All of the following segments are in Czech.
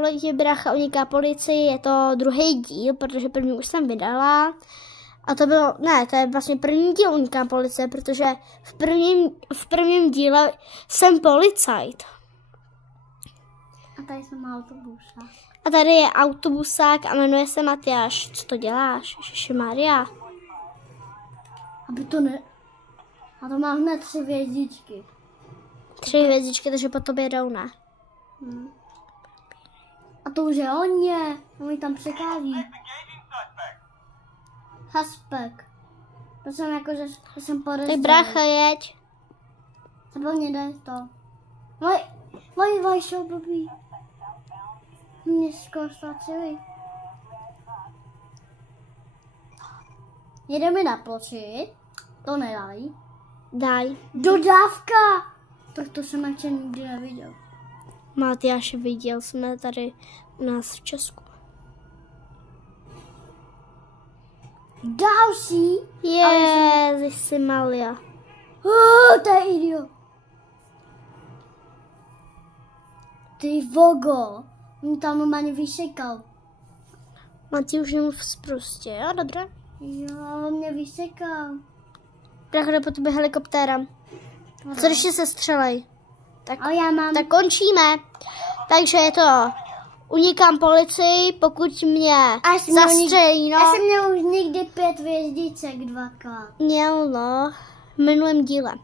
lidi, brácha uniká policii, je to druhý díl, protože první už jsem vydala. A to bylo, ne, to je vlastně první díl uniká policie, protože v prvním díle jsem policajt. A tady jsem autobusa. A tady je autobusák a jmenuje se Matyáš. Co to děláš? Ježišmarja. Aby to ne... A to má hned 3 hvězdičky. 3 hvězdičky, takže po tobě jdou, ne? A to už je hodně. Oni tam překází. Haspek. To jsem jako, že jsem podezřelý. Tak brácha, jeď. Zaplně jde to. Vaj, šel blbý. Mě skoro ztratili. Jedeme natočit. To nedají. Daj. Dodávka! Tak to jsem ještě nikdy neviděl. Matyáše viděl, jsme tady u nás v Česku. Další? Ježiši Malia. To je idiot. Ty vogo. On tam normálně vysekal. Matěj už nemluv prostě, jo, dobré? Jo, on mě vysekal. Brácha, jde po tobě helikoptéra. Co když se střelej? Ale já mám... Tak končíme. Takže je to unikám policii, pokud mě zastřelí, no. Já jsem měl už někdy 5 hvězdiček 2krát. Měl, no, v minulém díle.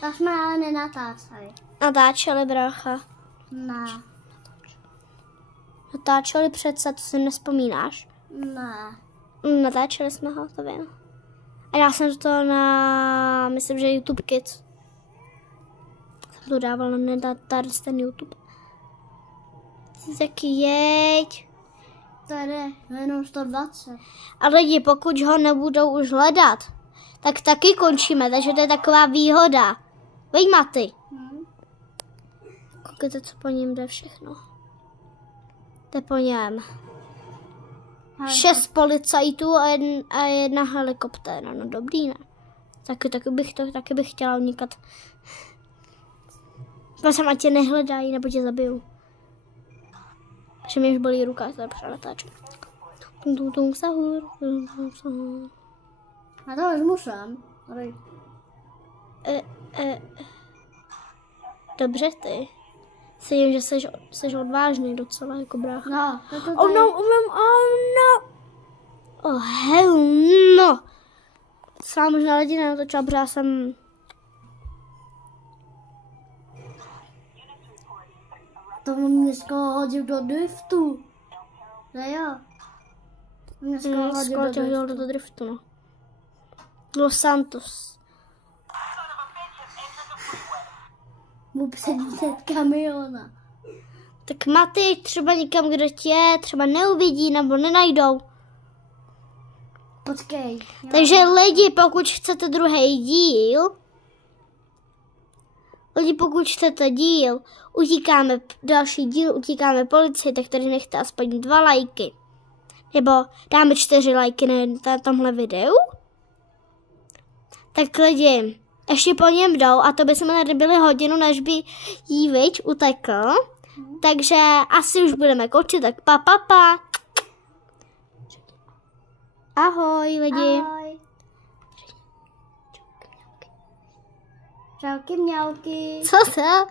Tak jsme ale nenatáčeli. Natáčeli, brácha. Ne. Natáčeli přece, to si nevzpomínáš? Ne. Natáčeli jsme ho, to vím. A já jsem to na, myslím, že YouTube Kids. Jsem to dával na tady ten YouTube. Taky jeď. Tady jenom 120. A lidi, pokud ho nebudou už hledat, tak taky končíme, takže to je taková výhoda. Vyjma ty. Koukejte, co po něm jde všechno. Jde po něm 6 policajtů a jedna helikoptéra. No dobrý, ne? Taky bych chtěla unikat. Prosím, ať tě nehledají, nebo tě zabijou. Že mě už bolí ruka, to je přeletáček. A to už musím. Dobře ty. Sedím, že jsi odvážný docela, jako brácha. No, to Oh no. Oh hell no. Sám možná lidi nenatočila, protože já jsem... To mě skoro hodil do driftu. Ne jo. Mě skoro hodil do driftu, no. Los Santos. Mu předjíždět kamiona. Tak Maty třeba někam, kde tě třeba neuvidí nebo nenajdou. Počkej. Takže lidi, pokud chcete druhý díl, utíkáme policii, tak tady nechte aspoň 2 lajky. Nebo dáme 4 lajky na tomhle videu. Tak lidi, ještě po něm jdou a to by jsme tady byli hodinu, než by jí viď utekl. Takže asi už budeme končit, tak pa. Ahoj lidi. Ahoj. Čauky mňauky. Co se?